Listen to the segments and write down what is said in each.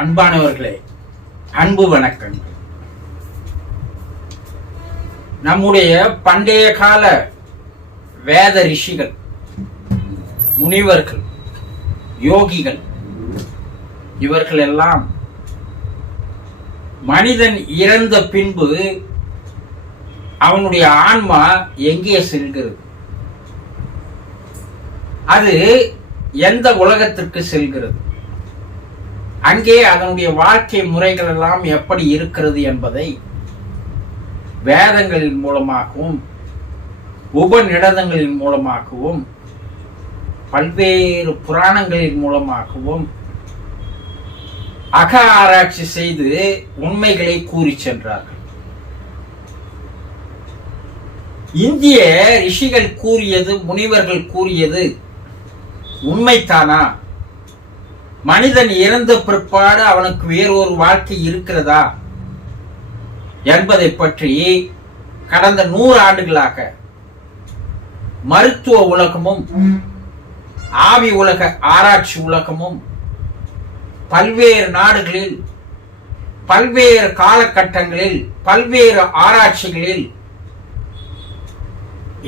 அன்பானவர்களே, அன்பு வணக்கங்கள். நம்முடைய பண்டைய கால வேத ரிஷிகள், முனிவர்கள், யோகிகள், இவர்கள் எல்லாம் மனிதன் இறந்த பின்பு அவனுடைய ஆன்மா எங்கே செல்கிறது, அது எந்த உலகத்திற்கு செல்கிறது, அங்கே அதனுடைய வாழ்க்கை முறைகள் எல்லாம் எப்படி இருக்கிறது என்பதை வேதங்களின் மூலமாகவும் உபநிடதங்களின் மூலமாகவும் பல்வேறு புராணங்களின் மூலமாகவும் அக ஆராய்ச்சி செய்து உண்மைகளை கூறி சென்றார்கள். இந்திய ரிஷிகள் கூறியது, முனிவர்கள் கூறியது உண்மைதானா? மனிதன் இறந்த பிற்பாடு அவனுக்கு வேறொரு வாழ்க்கை இருக்கிறதா என்பதை பற்றி கடந்த 100 ஆண்டுகளாக மருத்துவ உலகமும் ஆவி உலக ஆராய்ச்சி உலகமும் பல்வேறு நாடுகளில் பல்வேறு காலகட்டங்களில் பல்வேறு ஆராய்ச்சிகளில்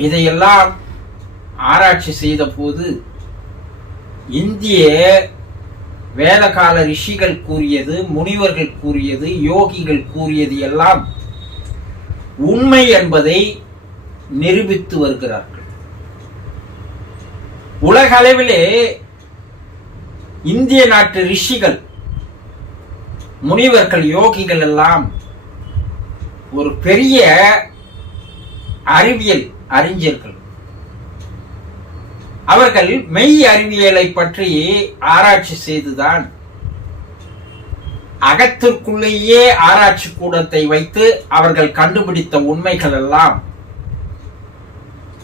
இதையெல்லாம் ஆராய்ச்சி செய்த போது இந்திய வேதகால ரிஷிகள் கூறியது, முனிவர்கள் கூறியது, யோகிகள் கூறியது எல்லாம் உண்மை என்பதை நிரூபித்து வருகிறார்கள். உலக அளவிலே இந்திய நாட்டு ரிஷிகள், முனிவர்கள், யோகிகள் எல்லாம் ஒரு பெரிய அறிவியல் அறிஞர்கள். அவர்கள் மெய் அறிவியலை பற்றி ஆராய்ச்சி செய்துதான் அகத்திற்குள்ளேயே ஆராய்ச்சி கூடத்தை வைத்து அவர்கள் கண்டுபிடித்த உண்மைகள் எல்லாம்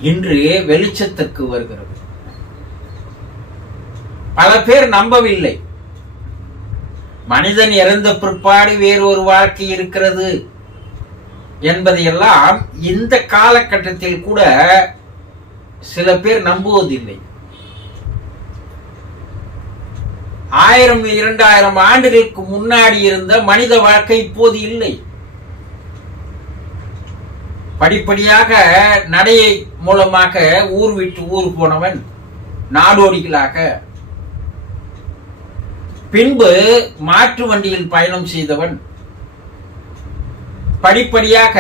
இன்று வெளிச்சத்துக்கு வருகிறது. பல பேர் நம்பவில்லை. மனிதன் இறந்த பிற்பாடு வேறொரு வாழ்க்கை இருக்கிறது என்பதையெல்லாம் இந்த காலகட்டத்தில் கூட சில பேர் நம்புவதில்லை. 1000-2000 ஆண்டுகளுக்கு முன்னாடி இருந்த மனித வாழ்க்கை இப்போது இல்லை. படிப்படியாக நடையை மூலமாக ஊர் விட்டு ஊர் போனவன் நாடோடிகளாக, பின்பு மாற்று வண்டியில் பயணம் செய்தவன், படிப்படியாக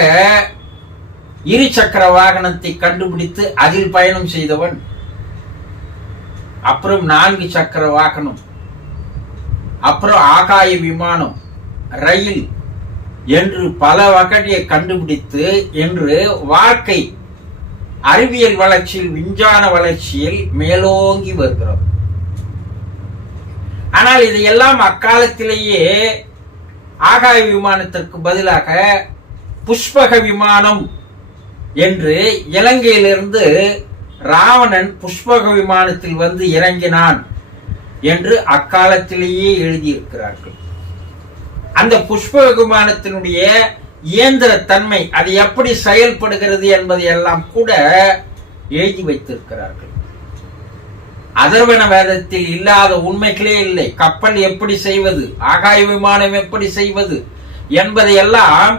2 சக்கர வாகனத்தை கண்டுபிடித்து அதில் பயணம் செய்தவன், அப்புறம் 4 சக்கர வாகனம், அப்புறம் ஆகாய விமானம், ரயில் என்று பல வகையை கண்டுபிடித்து என்று வாழ்க்கை அறிவியல் வளர்ச்சியில், விஞ்ஞான வளர்ச்சியில் மேலோங்கி வருகிறது. ஆனால் இதையெல்லாம் அக்காலத்திலேயே ஆகாய விமானத்திற்கு பதிலாக புஷ்பக விமானம் என்று இலங்கையிலிருந்து ராவணன் புஷ்பக விமானத்தில் வந்து இறங்கினான் என்று அக்காலத்திலேயே எழுதியிருக்கிறார்கள். அந்த புஷ்பக விமானத்தினுடைய இயந்திர தன்மை, அது எப்படி செயல்படுகிறது என்பதை எல்லாம் கூட எழுதி வைத்திருக்கிறார்கள். அதர்வன வேதத்தில் இல்லாத உண்மைகளே இல்லை. கப்பல் எப்படி செய்வது, ஆகாய விமானம் எப்படி செய்வது என்பதையெல்லாம்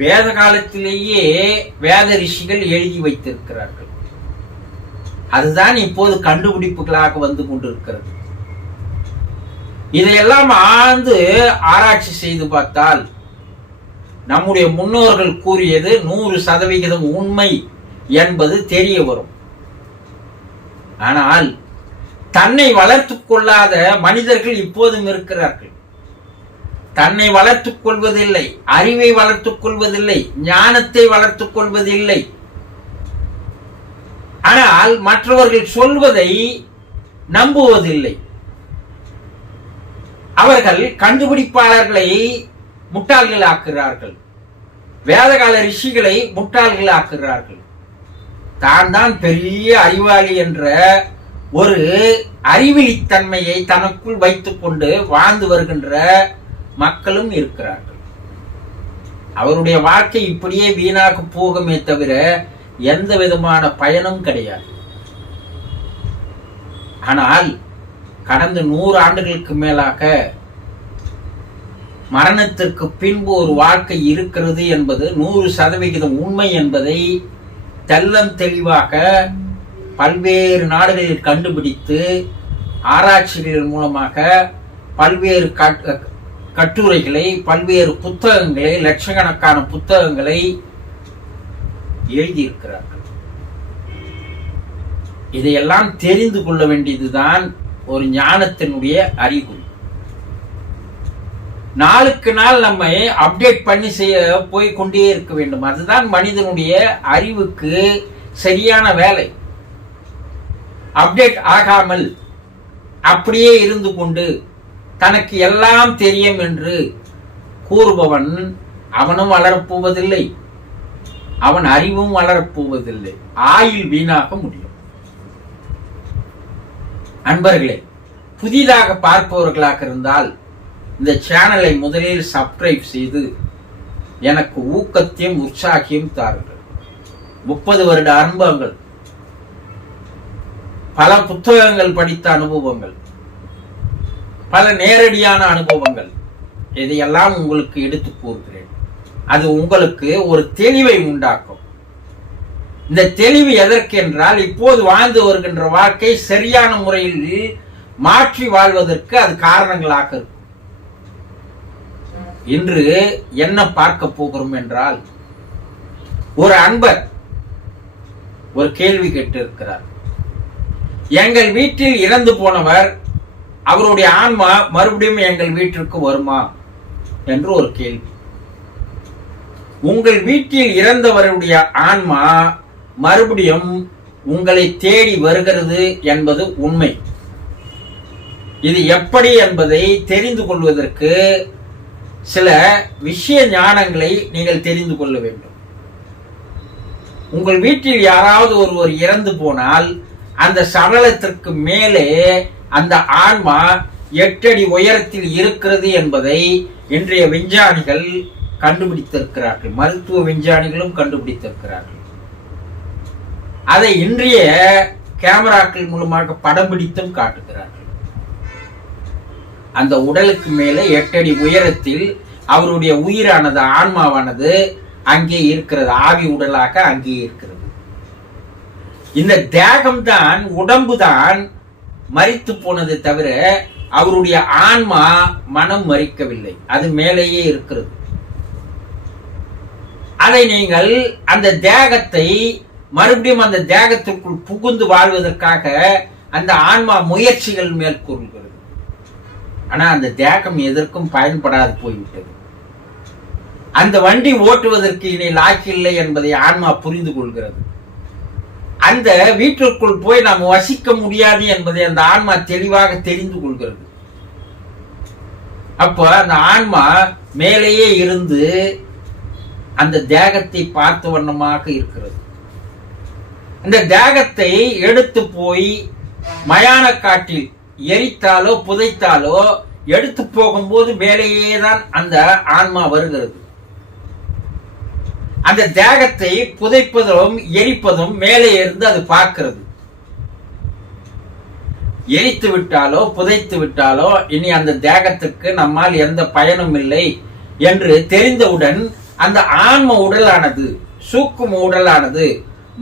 வேத காலத்திலேயே வேத ரிஷிகள் எழுதி வைத்திருக்கிறார்கள். அதுதான் இப்போது கண்டுபிடிப்புகளாக வந்து கொண்டிருக்கிறது. இதையெல்லாம் ஆழ்ந்து ஆராய்ச்சி செய்து பார்த்தால் நம்முடைய முன்னோர்கள் கூறியது 100% உண்மை என்பது தெரிய வரும். ஆனால் தன்னை வளர்த்துக் கொள்ளாத மனிதர்கள் இப்போதும் இருக்கிறார்கள். தன்னை வளர்த்துக் கொள்வதில்லை, அறிவை வளர்த்துக் கொள்வதில்லை, ஞானத்தை வளர்த்துக் கொள்வதில்லை. ஆனால் மற்றவர்கள் சொல்வதை நம்புவதில்லை. அவர்கள் கண்டுபிடிப்பாளர்களை முட்டாள்களாக்குகிறார்கள், வேதகால ரிஷிகளை முட்டாள்களாக்குகிறார்கள். தான் பெரிய அறிவாளி என்ற ஒரு அறிவிலித்தன்மையை தனக்குள் வைத்துக் கொண்டு வாழ்ந்து வருகின்ற மக்களும் இருக்கிறார்கள். அவருடைய வாழ்க்கை இப்படியே வீணாக போகுமே தவிர எந்த விதமான பயனும் கிடையாது. ஆனால் கடந்த 100 ஆண்டுகளுக்கு மேலாக மரணத்திற்கு பின்பு ஒரு வாழ்க்கை இருக்கிறது என்பது 100% உண்மை என்பதை தெல்லம் தெளிவாக பல்வேறு நாடுகளில் கண்டுபிடித்து ஆராய்ச்சிகள் மூலமாக பல்வேறு கட்டுரைகளை, பல்வேறு புத்தகங்களை, லட்சக்கணக்கான புத்தகங்களை எழுதியிருக்கிறார்கள். இதையெல்லாம் தெரிந்து கொள்ள வேண்டியதுதான் ஒரு ஞானத்தினுடைய அறிகுறி. நாளுக்கு நாள் நம்மை அப்டேட் பண்ணி செய்ய போய் கொண்டே இருக்க வேண்டும். அதுதான் மனிதனுடைய அறிவுக்கு சரியான வேலை. அப்டேட் ஆகாமல் அப்படியே இருந்து கொண்டு தனக்கு எல்லாம் தெரியும் என்று கூறுபவன் அவனும் வளரப்போவதில்லை, அவன் அறிவும் வளரப்போவதில்லை, ஆயுள் வீணாக முடியும். அன்பர்களே, புதிதாக பார்ப்பவர்களாக இருந்தால் இந்த சேனலை முதலில் சப்ஸ்கிரைப் செய்து எனக்கு ஊக்கத்தையும் உற்சாகியும் தாருங்கள். 30 வருட அனுபவங்கள், பல புத்தகங்கள் படித்த அனுபவங்கள், பல நேரடியான அனுபவங்கள், இதையெல்லாம் உங்களுக்கு எடுத்து கூறுகிறேன். அது உங்களுக்கு ஒரு தெளிவை உண்டாக்கும். இந்த தெளிவு எதற்கு என்றால், இப்போது வாழ்ந்து வருகின்ற வாழ்க்கை சரியான முறையில் மாற்றி வாழ்வதற்கு அது காரணங்களாக இருக்கும். இன்று என்ன பார்க்க போகிறோம் என்றால், ஒரு அன்பர் ஒரு கேள்வி கேட்டு இருக்கிறார். எங்கள் வீட்டில் இறந்து போனவர், அவருடைய ஆன்மா மறுபடியும் எங்கள் வீட்டிற்கு வருமா என்று ஒரு கேள்வி. உங்கள் வீட்டில் இறந்தவருடைய ஆன்மா மறுபடியும் உங்களை தேடி வருகிறது என்பது உண்மை. இது எப்படி என்பதை தெரிந்து கொள்வதற்கு சில விஷய ஞானங்களை நீங்கள் தெரிந்து கொள்ள வேண்டும். உங்கள் வீட்டில் யாராவது ஒருவர் இறந்து போனால் அந்த சடலத்திற்கு மேலே அந்த ஆன்மா 8 அடி உயரத்தில் இருக்கிறது என்பதை இன்றைய விஞ்ஞானிகள் கண்டுபிடித்திருக்கிறார்கள். மருத்துவ விஞ்ஞானிகளும் கண்டுபிடித்திருக்கிறார்கள். அதை இன்றைய கேமராக்கள் மூலமாக படம் பிடித்தும் காட்டுகிறார்கள். அந்த உடலுக்கு மேலே 8 அடி உயரத்தில் அவருடைய உயிரானது, ஆன்மாவானது அங்கே இருக்கிறது, ஆவி உடலாக அங்கே இருக்கிறது. இந்த தேகம்தான், உடம்பு தான் மரித்து போனதை தவிர அவருடைய ஆன்மா, மனம் மரிக்கவில்லை. அது மேலேயே இருக்கிறது. அதை நீங்கள் அந்த தேகத்தை மறுபடியும் அந்த தேகத்திற்குள் புகுந்து வாழ்வதற்காக அந்த ஆன்மா முயற்சிகள் மேற்கொள்கிறது. ஆனா அந்த தேகம் எதற்கும் பயன்படாது போய்விட்டது. அந்த வண்டி ஓட்டுவதற்கு இனி லாய்க்கு இல்லை என்பதை ஆன்மா புரிந்து கொள்கிறது. அந்த வீட்டிற்குள் போய் நாம் வசிக்க முடியாது என்பதை அந்த ஆன்மா தெளிவாக தெரிந்து கொள்கிறது. அப்ப அந்த ஆன்மா மேலேயே இருந்து அந்த தேகத்தை பார்த்த வண்ணமாக இருக்கிறது. அந்த தேகத்தை எடுத்து போய் மயான காட்டில் எரித்தாலோ புதைத்தாலோ எடுத்து போகும்போது மேலேயே தான் அந்த ஆன்மா வருகிறது. அந்த தேகத்தை புதைப்பதும் எரிப்பதும் மேலே இருந்து அது பார்க்கிறது. எரித்து விட்டாலோ புதைத்து விட்டாலோ இனி அந்த தேகத்திற்கு நம்மால் எந்த பயனும் இல்லை என்று தெரிந்தவுடன் அந்த ஆன்ம உடலானது, சூக்கும உடலானது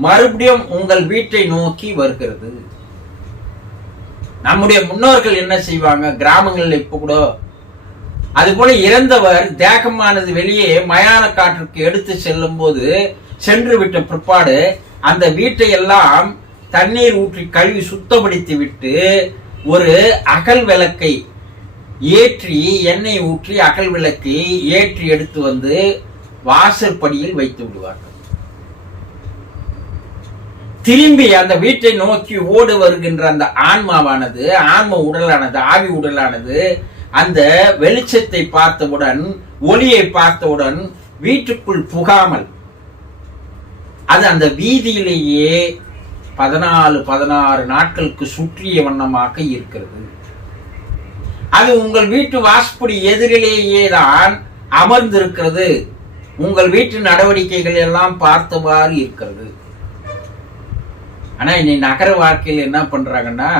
மறுபடியும் உங்கள் வீட்டை நோக்கி வருகிறது. நம்முடைய முன்னோர்கள் என்ன செய்வாங்க, கிராமங்களில் இப்ப கூட அது போல இறந்தவர் தேகமானது வெளியே மயான காற்றுக்கு எடுத்து செல்லும் போது, சென்று விட்ட பிற்பாடு அந்த வீட்டை எல்லாம் தண்ணீர் ஊற்றி கழுவி சுத்தப்படுத்தி விட்டு ஒரு அகல் விளக்கை ஏற்றி, எண்ணெய் ஊற்றி அகல் விளக்கை ஏற்றி எடுத்து வந்து வாசற்படியில் வைத்து விடுவார்கள். திரும்பி அந்த வீட்டை நோக்கி ஓடு வருகின்ற அந்த ஆன்மாவானது, ஆன்ம உடலானது, ஆவி உடலானது அந்த வெளிச்சத்தை பார்த்தவுடன், ஒளியை பார்த்தவுடன் வீட்டுக்குள் புகாமல் அது அந்த வீதியிலேயே 14-16 நாட்களுக்கு சுற்றிய வண்ணமாக இருக்கிறது. அது உங்கள் வீட்டு வாசப்படி எதிரிலேயே தான் அமர்ந்திருக்கிறது. உங்கள் வீட்டு நடவடிக்கைகள் எல்லாம் பார்த்தவாறு இருக்கிறது. ஆனா இன்னைக்கு நகர வாழ்க்கையில் என்ன பண்றாங்கன்னா,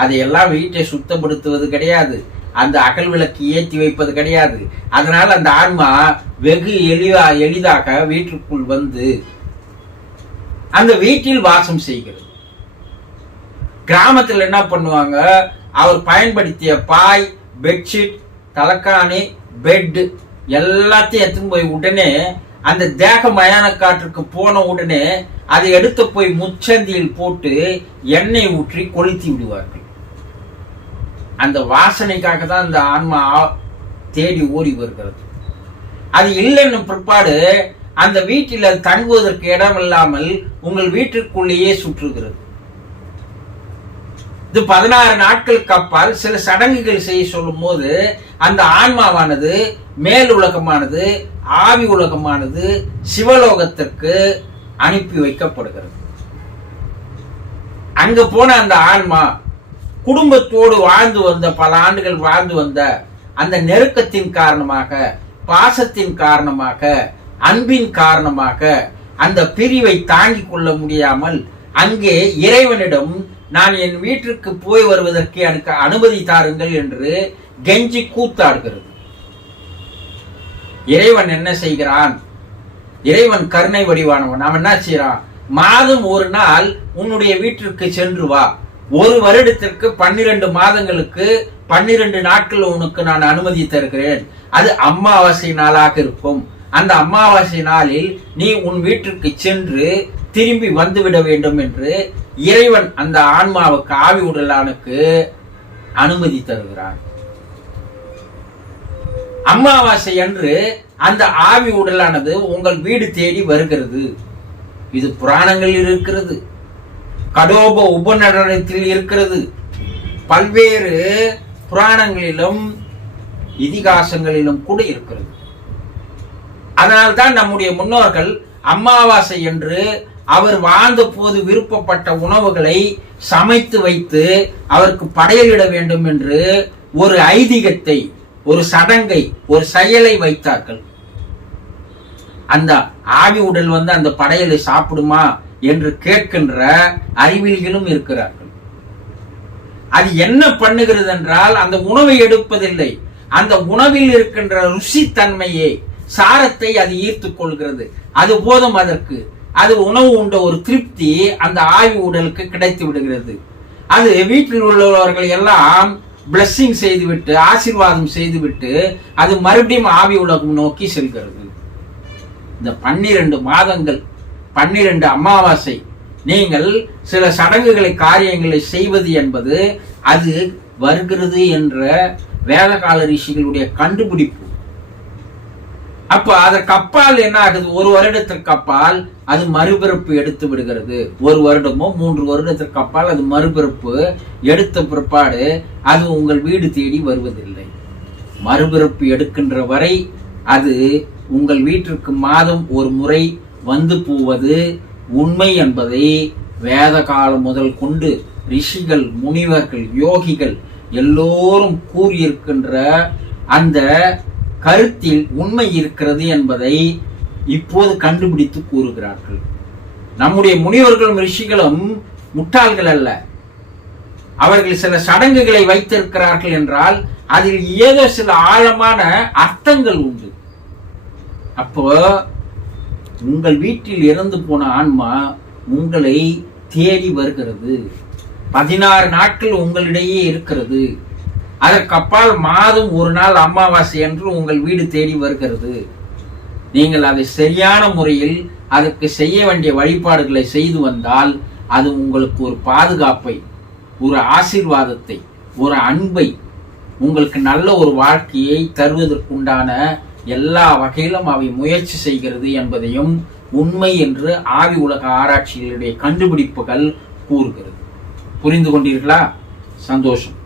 அதையெல்லாம் வீட்டை சுத்தப்படுத்துவது கிடையாது. அந்த அகல் விளக்கு ஏற்றி வைப்பது கிடையாது. அதனால அந்த ஆன்மா வெகு எளிதாக வீட்டிற்குள் வந்து அந்த வீட்டில் வாசம் செய்கிறது. கிராமத்தில் என்ன பண்ணுவாங்க, அவர் பயன்படுத்திய பாய், பெட்ஷீட், தலைக்காணி, பெட் எல்லாத்தையும் எடுத்துன்னு போய் உடனே அந்த தேக மயான காற்றுக்கு போன உடனே அதை எடுத்து போய் முச்சந்தியில் போட்டு எண்ணெய் ஊற்றி கொளுத்தி விடுவார்கள். அந்த வாசனைக்காக தான் அந்த ஆன்மா தேடி ஓடி வருகிறது. அது இல்லைன்னு பிற்பாடு அந்த வீட்டில் அது தங்குவதற்கு இடம் இல்லாமல் உங்கள் வீட்டிற்குள்ளேயே சுற்றுகிறது. இது 16 நாட்களுக்கு அப்பால் சில சடங்குகள் செய்ய சொல்லும் போது அந்த ஆன்மாவானது மேல் உலகமானது, ஆவி உலகமானது சிவலோகத்திற்கு அனுப்பி வைக்கப்படுகிறது. அங்க போன அந்த ஆன்மா குடும்பத்தோடு வாழ்ந்து வந்த, பல ஆண்டுகள் வாழ்ந்து வந்த அந்த நெருக்கத்தின் காரணமாக, பாசத்தின் காரணமாக, அன்பின் காரணமாக அந்த பிரிவை தாங்கிக் கொள்ள முடியாமல் அங்கே இறைவனிடம் நான் என் வீட்டிற்கு போய் வருவதற்கு எனக்கு அனுமதி தாருங்கள் என்று கெஞ்சி கூத்தாடுகிறது. இறைவன் என்ன செய்கிறான்? இறைவன் கருணை வடிவானவன். அவன் என்ன செய்யறான்? மாதம் ஒரு நாள் உன்னுடைய வீட்டிற்கு சென்று வா. ஒரு வருடத்திற்கு 12 மாதங்களுக்கு 12 நாட்கள் உனக்கு நான் அனுமதி தருகிறேன். அது அமாவாசை நாளாக இருக்கும். அந்த அமாவாசை நாளில் நீ உன் வீட்டிற்கு சென்று திரும்பி வந்துவிட வேண்டும் என்று இறைவன் அந்த ஆன்மாவுக்கு, ஆவி உடலானுக்கு அனுமதி தருகிறான். அமாவாசை அன்று அந்த ஆவி உடலானது உங்கள் வீடு தேடி வருகிறது. இது புராணங்களில் இருக்கிறது, கடோப உபநடனத்தில் இருக்கிறது, பல்வேறு புராணங்களிலும் இதிகாசங்களிலும் கூட இருக்கிறது. அதனால்தான் நம்முடைய முன்னோர்கள் அமாவாசை என்று அவர் வாழ்ந்த போது விருப்பப்பட்ட உணவுகளை சமைத்து வைத்து அவருக்கு படையலிட வேண்டும் என்று ஒரு ஐதீகத்தை, ஒரு சடங்கை, ஒரு செயலை வைத்தார்கள். அந்த ஆவி உடல் வந்து அந்த படையலை சாப்பிடுமா என்று கேட்கின்ற அறிவியல்களும் இருக்கிறார்கள். அது என்ன பண்ணுகிறது என்றால் அந்த உணவை எடுப்பதில்லை, அந்த உணவில் இருக்கின்ற ருசி தன்மையை, சாரத்தை அது ஈர்த்துக் கொள்கிறது. அது போதும் அதற்கு. அது உணவு உண்ட ஒரு திருப்தி அந்த ஆவி உடலுக்கு கிடைத்து விடுகிறது. அது வீட்டில் உள்ளவர்கள் எல்லாம் பிளஸ்ஸிங் செய்துவிட்டு, ஆசீர்வாதம் செய்துவிட்டு அது மறுபடியும் ஆவி உலகம் நோக்கி செல்கிறது. இந்த 12 மாதங்கள், 12 அமாவாசை நீங்கள் சில சடங்குகளை, காரியங்களை செய்வது என்பது அது வருகிறது என்ற வேதகால ரிஷிகளுடைய கண்டுபிடிப்பு. அப்ப அதற்கு அப்பால் என்ன ஆகுது? ஒரு வருடத்திற்கு அப்பால் அது மறுபிறப்பு எடுத்து விடுகிறது. 1 வருடமோ 3 வருடத்திற்கு அப்பால் அது மறுபிறப்பு எடுத்த பிற்பாடு அது உங்கள் வீடு தேடி வருவதில்லை. மறுபிறப்பு எடுக்கின்ற வரை அது உங்கள் வீட்டிற்கு மாதம் ஒரு முறை வந்து போவது உண்மை என்பதை வேத காலம் முதல் கொண்டு ரிஷிகள், முனிவர்கள், யோகிகள் எல்லோரும் கூறியிருக்கின்ற அந்த கருத்தில் உண்மை இருக்கிறது என்பதை இப்போது கண்டுபிடித்து கூறுகிறார்கள். நம்முடைய முனிவர்களும் ரிஷிகளும் முட்டாள்கள் அல்ல. அவர்கள் சில சடங்குகளை வைத்திருக்கிறார்கள் என்றால் அதில் ஏதோ சில ஆழமான அர்த்தங்கள் உண்டு. அப்போ உங்கள் வீட்டில் இறந்து போன ஆன்மா உங்களை தேடி வருகிறது. 16 நாட்கள் உங்களிடையே இருக்கிறது. அதற்கு அப்பால் மாதம் ஒரு நாள் அமாவாசை என்று உங்கள் வீடு தேடி வருகிறது. நீங்கள் அதை சரியான முறையில் அதற்கு செய்ய வேண்டிய வழிபாடுகளை செய்து வந்தால் அது உங்களுக்கு ஒரு பாதுகாப்பை, ஒரு ஆசீர்வாதத்தை, ஒரு அன்பை, உங்களுக்கு நல்ல ஒரு வாழ்க்கையை தருவதற்குண்டான எல்லா வகையிலும் அவை முயற்சி செய்கிறது என்பதையும் உண்மை என்று ஆவி உலக ஆராய்ச்சிகளுடைய கண்டுபிடிப்புகள் கூறுகிறது. புரிந்து கொண்டீர்களா? சந்தோஷம்.